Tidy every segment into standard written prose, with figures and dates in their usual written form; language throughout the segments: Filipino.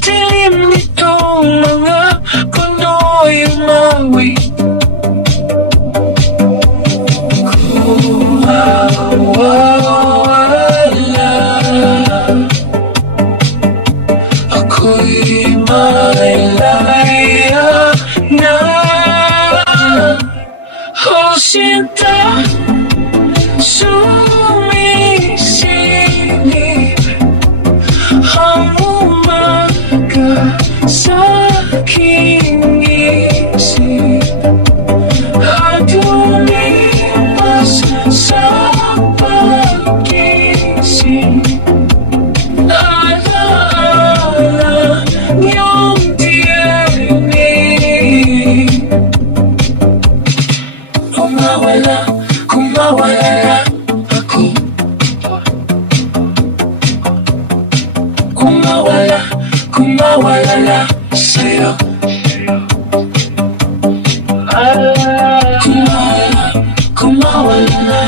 dilim nitong mga puno'y umawi. Kung mawawala, ako'y malaya na. Oh, sinta, sumisilip ang umaga sa aking isip at lumipas sa pag-isip. Alaala niyong dinig. Kung mawala na ako, kung mawala na sa'yo, kung mawala na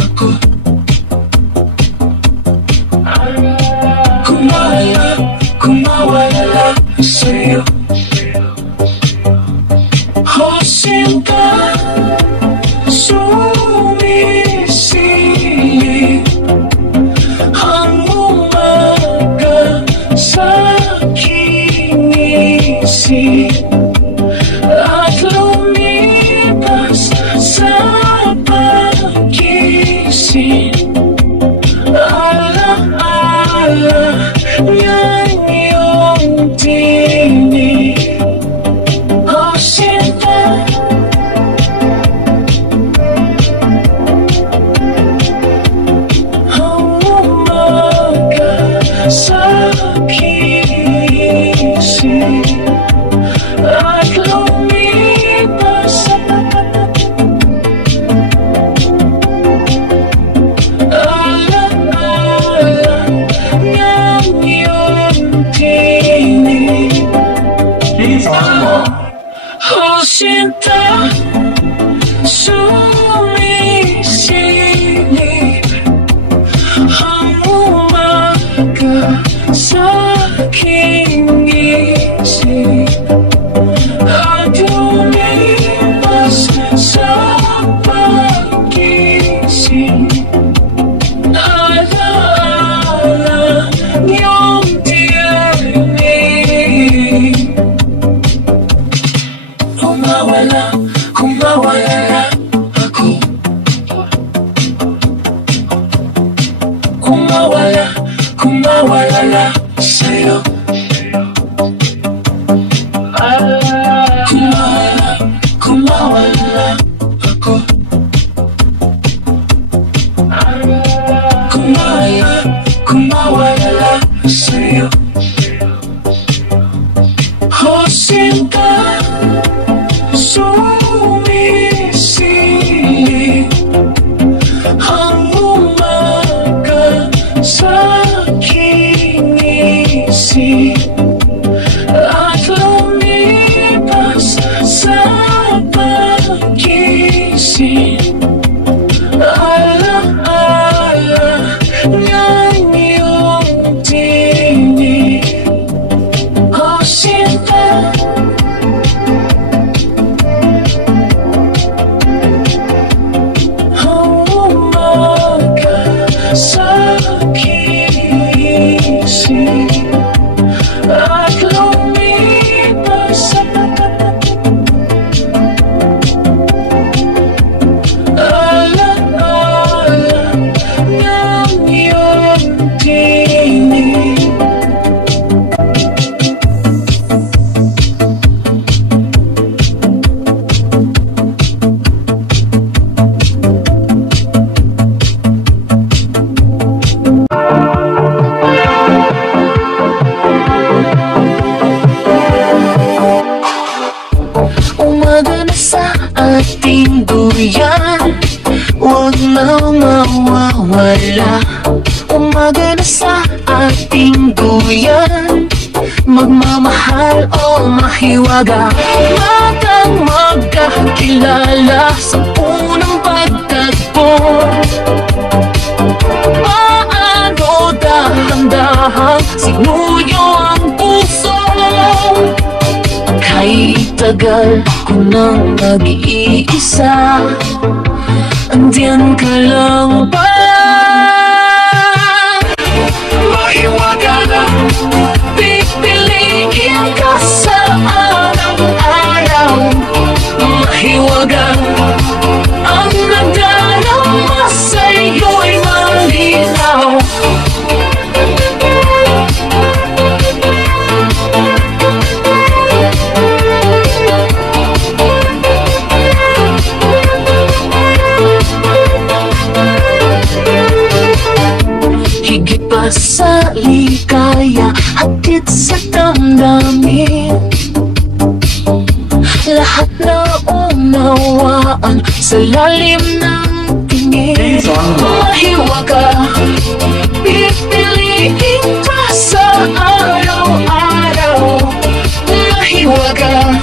ako, kung mawala na sa'yo. Oh, sinta, sumisilip ang umaga sa aking isip at lumipas sa pag-isip. Alaala niyang iyong tinig. Oh, sinta, ang umaga sa aking isip at lumipas sa alaala niyang iyong tinig. Oh, sinta, sumisilip ang umaga sa aking isip at lumipas sa pag-isip. Alaala niyong dinig. Kung mawala na ako, kung mawala na sa'yo, kung mawala na ako, kung mawala na sa'yo. Oh, sinta, sumisilip ang umaga sa aking isip at lumipas sa pag-isip. Alaala niyang iyong tinig. Oh, sinta, ang umaga sa aking isip at lumipas sa alaala niyang iyong tinig. Umaga na sa ating duyan, huwag na mawawala. Umaga na sa ating duyan, magmamahal o mahiwaga. Batang magkakilala sa unang pagtagpo. Paano dahan-dahang sinuyo ang puso? Ay tagal ko nang nag-iisa, andiyan ka lang ba? Mahiwaga na, pipiliin ka sa araw-araw. Mahiwaga, ang nagdarama sa'yo'y malinaw. Higit pa sa ligaya, hatid sa damdamin, lahat na unawaan sa lalim ng tingin. Mahiwaga, pipiliin ka sa araw-araw. Mahiwaga,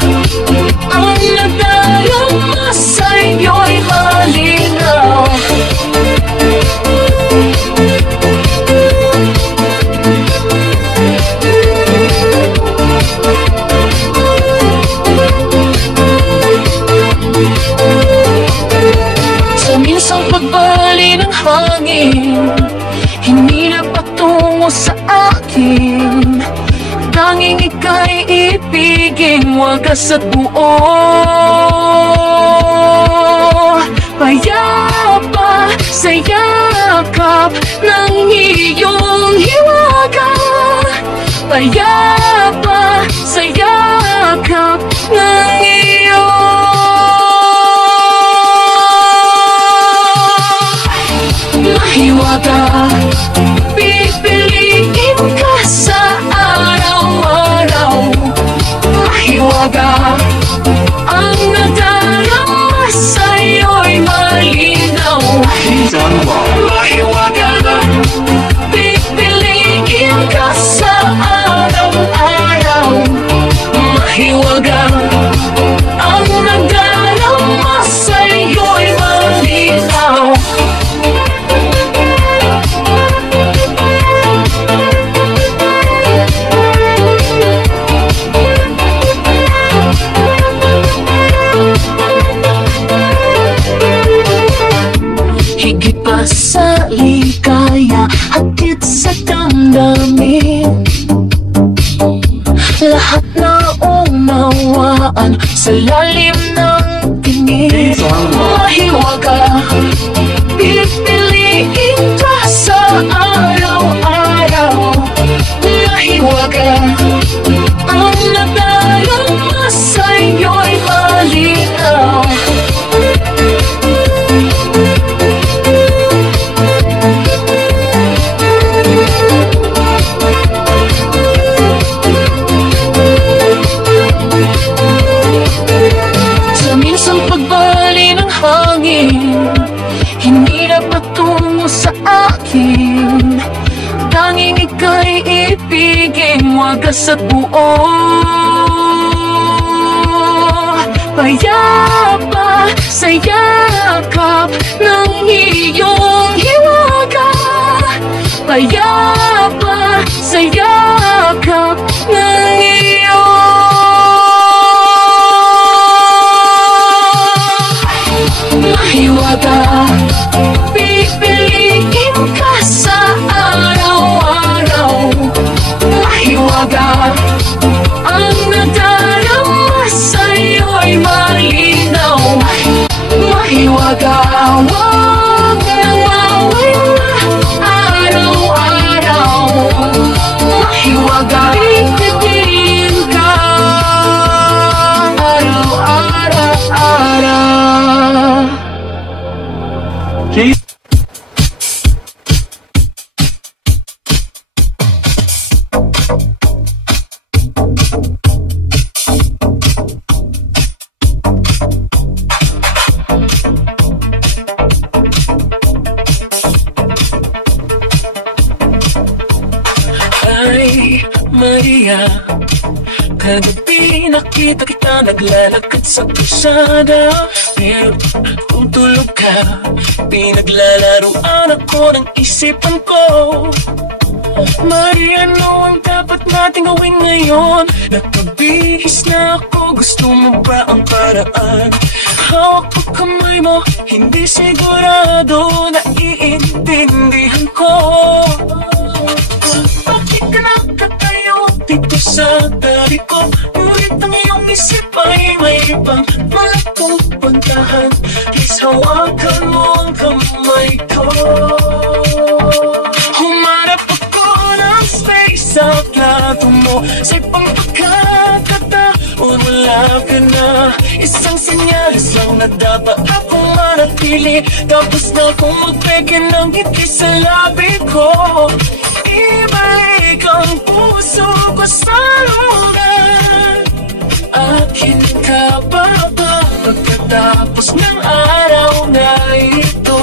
ang nagdarama sa'yo'y malinaw. Sa minsang pagbali ng hangin, hinila patungo sa akin. Tanging ika'y ibigin, wagas at buo. Payapa sa yakap ng iyong hiwaga. Payapa sa yakap ng iyong mahiwaga. Pipiliin ka sa araw-araw. Mahiwaga, ang nadarama sa'yo'y malinaw. Mahiwaga, pipiliin ka sa araw-araw. Mahiwaga, ang nadarama sa'yo'y malinaw. Higit pa sa ligaya, hatid sa damdamin, lahat na unawaan sa lalim ng tingin. Mahiwaga, pipiliin ka sa araw-araw. Mahiwaga, ang nadarama sa'yo'y malinaw. Sa minsang pagbali ng hangin, hinila patungo sa akin. Tanging ika'y ibigin, wagas at buo. Payapa sa yakap ng iyong hiwaga. Payapa sa yakap ng iyong mahiwaga. Pipiliin ka sa araw-araw. Mahiwaga, ang nadarama sa'yo'y malinaw. Mahiwaga, wag nang mawala araw-araw. Mahiwaga, pipiliin ka araw-araw. Ay, Maria, kagabi nakita kita naglalakad sa kalsada. Pero kung tulog ka, pinaglalaruan ako ng isipan ko. Maria, ano ang dapat nating gawin ngayon? Nagpabihis na ako, gusto mo ba ang paraan? Hawak ko kamay mo, hindi sigurado na iintindihan ko. Bakit ka nakatayo dito sa tabi ko? Ngunit ang iyong isip ay may ibang malakong puntahan. Please hawakan mo ang kamay ko. Humarap ako ng space sa plato mo. Sa ibang pagkakataon wala ka na. Isang senyales lang na dapat akong manatili. Tapos na akong magpeke ng ngiti sa labi ko. Ibalik ang puso ko sa lugar. Akin ka ba pagkatapos ng araw na ito?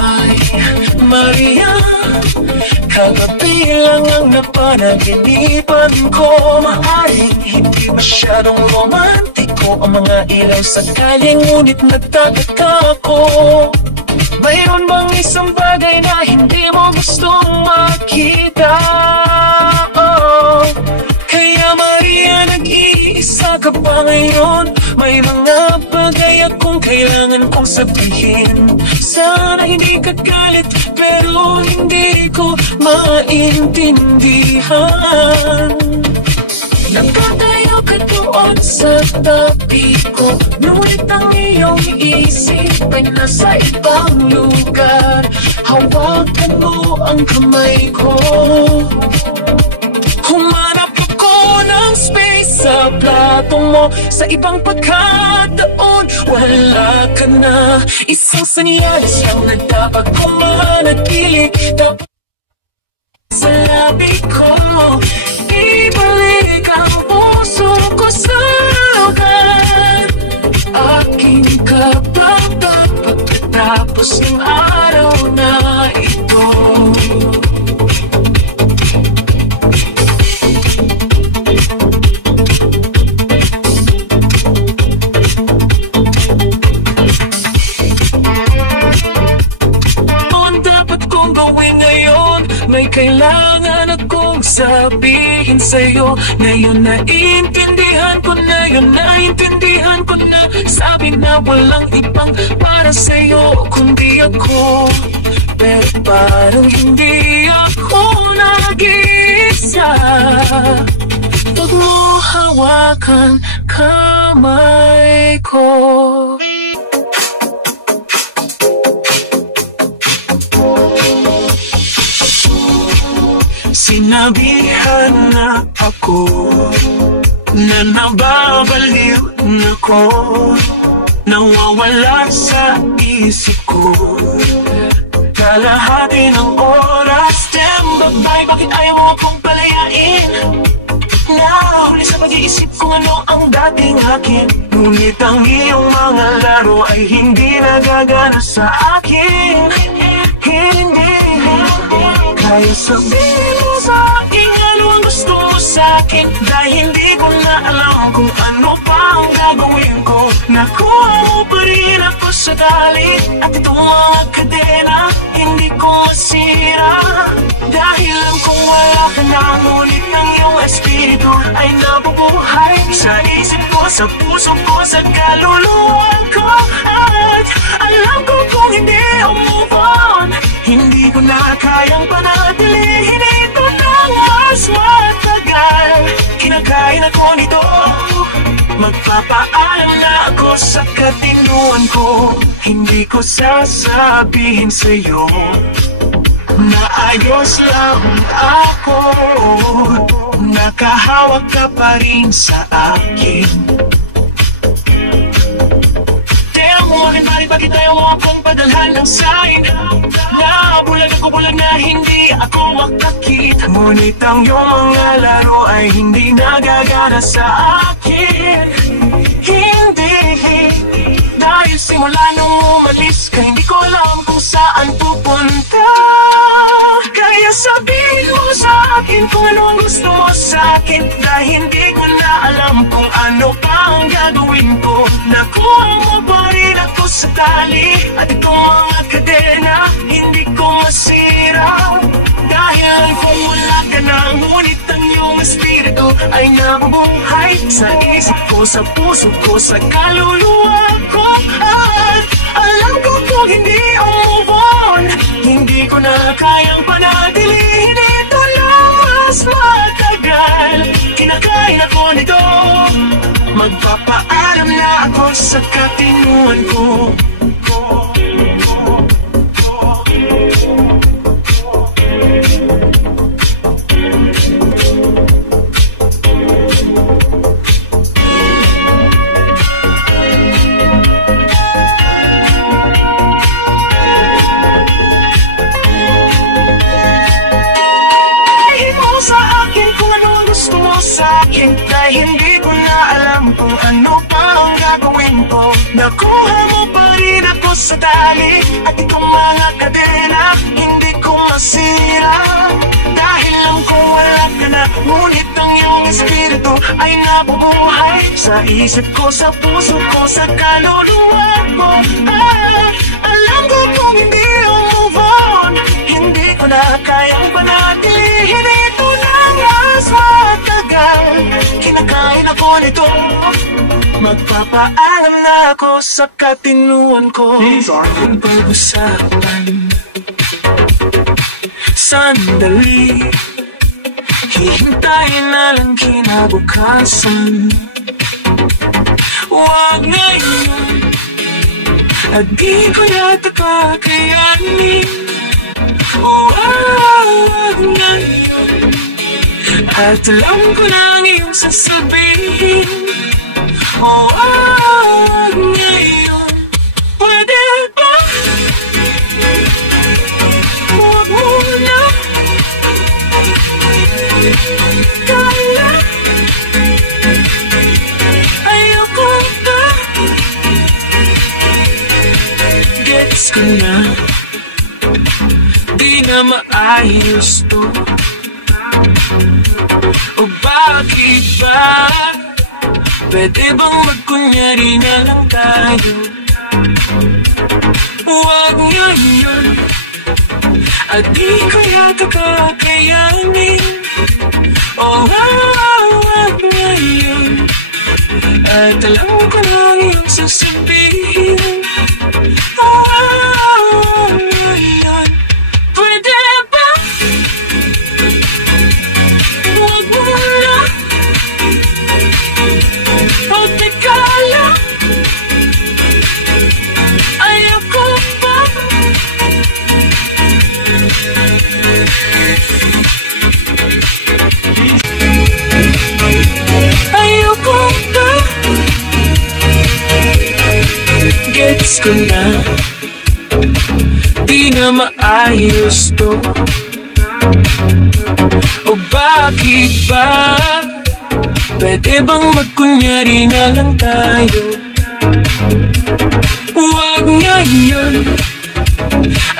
Ay, Maria, kagabi lang ang napanaginipan ko. Maaring hindi masyadong romantiko ang mga ilaw sa kalye, ngunit nagtataka ako. Mayroon bang isang bagay na hindi mo gustong makita? Oh. Kaya Maria, nag-iisa ka pa ngayon? May mga bagay akong kailangan kong sabihin. Sana hindi ka galit, pero hindi ko maintindihan. Nakatayo ka doon sa tabi ko, ngunit ang iyong isip ay nasa ibang lugar. Hawakan mo ang kamay ko. Humanap ako ng space sa plato mo. Sa ibang pagkataon wala ka na. Isang senyales lang na dapat kong manatili. Dapat sa labi ko, ibalik ang puso ko sa lugar. Aking ka ba pagkatapos ng araw na ito? Ano dapat kong gawin ngayon? May kailangan akong sabihin sa'yo. Ngayon naiintindihan ko na, yun naiintindihan ko na. Sabi na walang ibang para sa'yo kundi ako. Pero parang hindi ako nag-iisa. Huwag mo hawakan kamay ko. Sinabihan na ako na nababaliw na ko, nawawala sa isip ko. Kalahati ng oras, babae, bakit ayaw mo akong palayain? Nahuli sa pag-iisip kung ano ang dating akin. Ngunit ang iyong mga laro ay hindi nagagana sa akin. Hindi kaya sabihin mo sa akin ano ang gusto mo sa akin. Dahil hindi ko na alam kung ano pa ang gagawin ko. Nakuha mo pa rin ako sa tali, at itong mga kadena hindi ko masira. Dahil lang kung wala ka na, ngunit ng iyong espiritu ay nabubuhay sa isip ko, sa puso ko, sa kaluluwa ko. At alam ko kung hindi ako move on, hindi ko na kayang panatilihin ito ng mas matagal. Kinakain ako nito, magpapaalam na ako sa katinuan ko. Hindi ko sasabihin sa'yo na ayos lang ako, nakahawak ka pa rin sa akin. Bakit ayaw mo akong padalhan ng sign? Bulag ako, bulag na hindi ako makakita. Ngunit ang iyong mga laro ay hindi nagagana sa akin. Hindi, dahil simula nung umalis ka, hindi ko alam kung saan pupunta. Kaya sabihin mo sa akin kung ano ang gusto mo sa akin, dahil hindi ko na alam kung ano pa ang gagawin ko. Nakuha mo pa rin ako sa tali, at itong mga kadena hindi ko masira. Dahil kung wala ka na, ngunit ang iyong espiritu ay nabubuhay sa isip ko, sa puso ko, sa kaluluwa ko. At alam ko kung hindi ang move on, hindi ko na kayang panatilihin ito lang mas matagal. Kinakain ako nito, magpapaalam na ako sa katinuan ko. Dahil hindi ko na alam kung ano pa ang gagawin ko. Nakuha mo pa rin ako sa tali, at itong mga kadena hindi ko masira. Dahil lang kung wala ka na, ngunit ang iyong espiritu ay nabubuhay sa isip ko, sa puso ko, sa kaluluwa ko. Alam ko kung hindi ang move on, hindi ko na kayang panatilihin ito ng mas matagal. Kinakain ako nito, magpapaalam na ako sa katinuan ko. Kung pag-usapan sandali, hihintayin na lang kinabukasan. Huwag ngayon, at di ko yata kakayanin. Huwag ngayon, at alam ko na ang iyong sasabihin. Huwag ngayon, pwede ba? Huwag muna, kaya ayoko na. Gets ko na, di na maayos to. O bakit ba? Pwede bang magkunyari na lang tayo? Huwag ngayon, at di ko yata kakayanin. Oh, huwag ngayon, at alam ko na ang iyong sasabihin. Oh, huwag ngayon, pwede ba? Huwag muna, o teka lang, ayoko pa. Ayoko pa. Gets ko na, di na maayos to. O bakit ba? Pwede bang magkunyari na lang tayo? Huwag ngayon,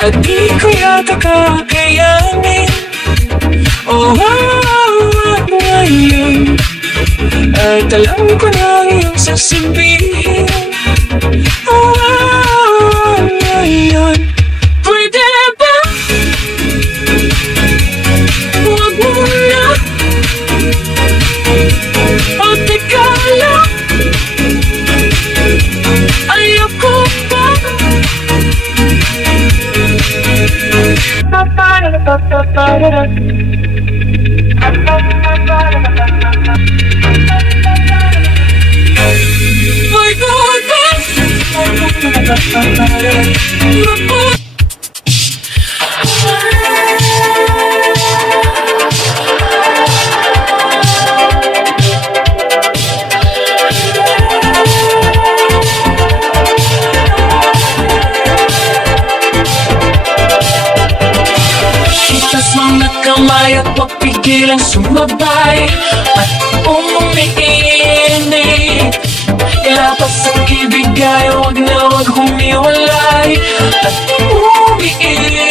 at di ko yata kakayanin. Oh, huwag ngayon, at alam ko na ang iyong sasabihin. Oh, huwag ngayon, pwede ba? Huwag muna, o teka lang, ayoko pa. My God, mga kamay at pagpigilang sumabay at umiinit. Ilapas ang ibigay, huwag na huwag humiwalay at umiinit.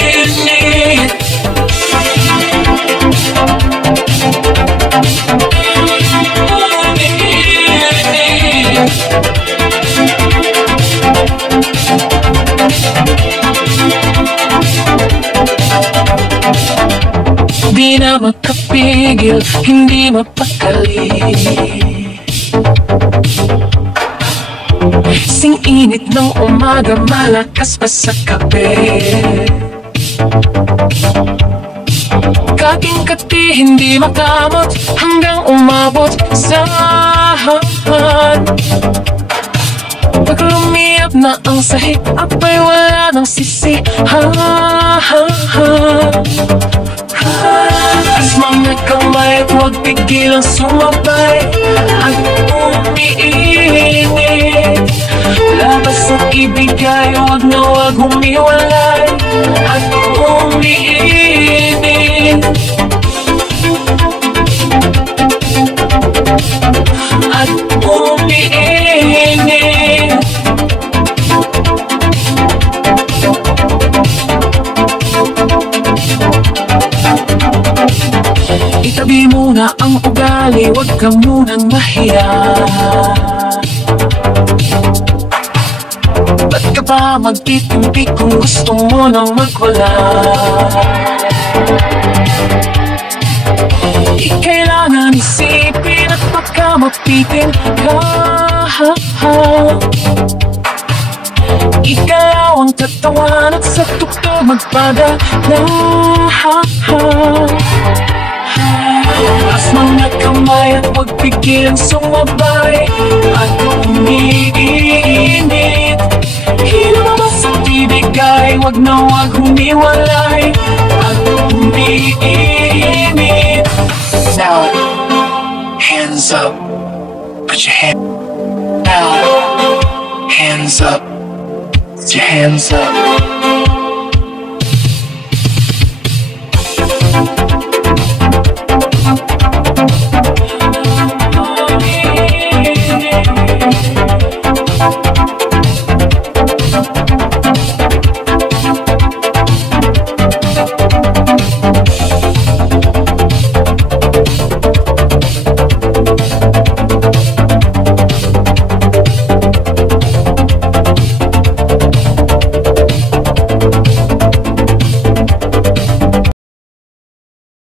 na makapigil, hindi mapakali. Sing-init ng umaga, malakas pa sa kape. Kating-kati, hindi makamot, hanggang umabot sa hanggan. Pag lumiyap na ang sahig, apay wala ng sisi. As mga kamay at huwag pigilang sumabay at umiinit. Labas ang ibigay, huwag na huwag humiwalay at umiinit. At umiinit. Itabi muna ang ugali, huwag ka munang mahiya. Ba't ka ba magtitimpi kung gusto mo nang magwala? Di kailangan isipin at baka mapitin ka. Ikaw ang katawan at sa tukto magpadala. As mga kamay at huwag pigilang sumabay at umiinit. Hinabas at ibigay, huwag na huwag humiwalay at umiinit. Now, hands up, put your hand down. Hands up, put your hands up.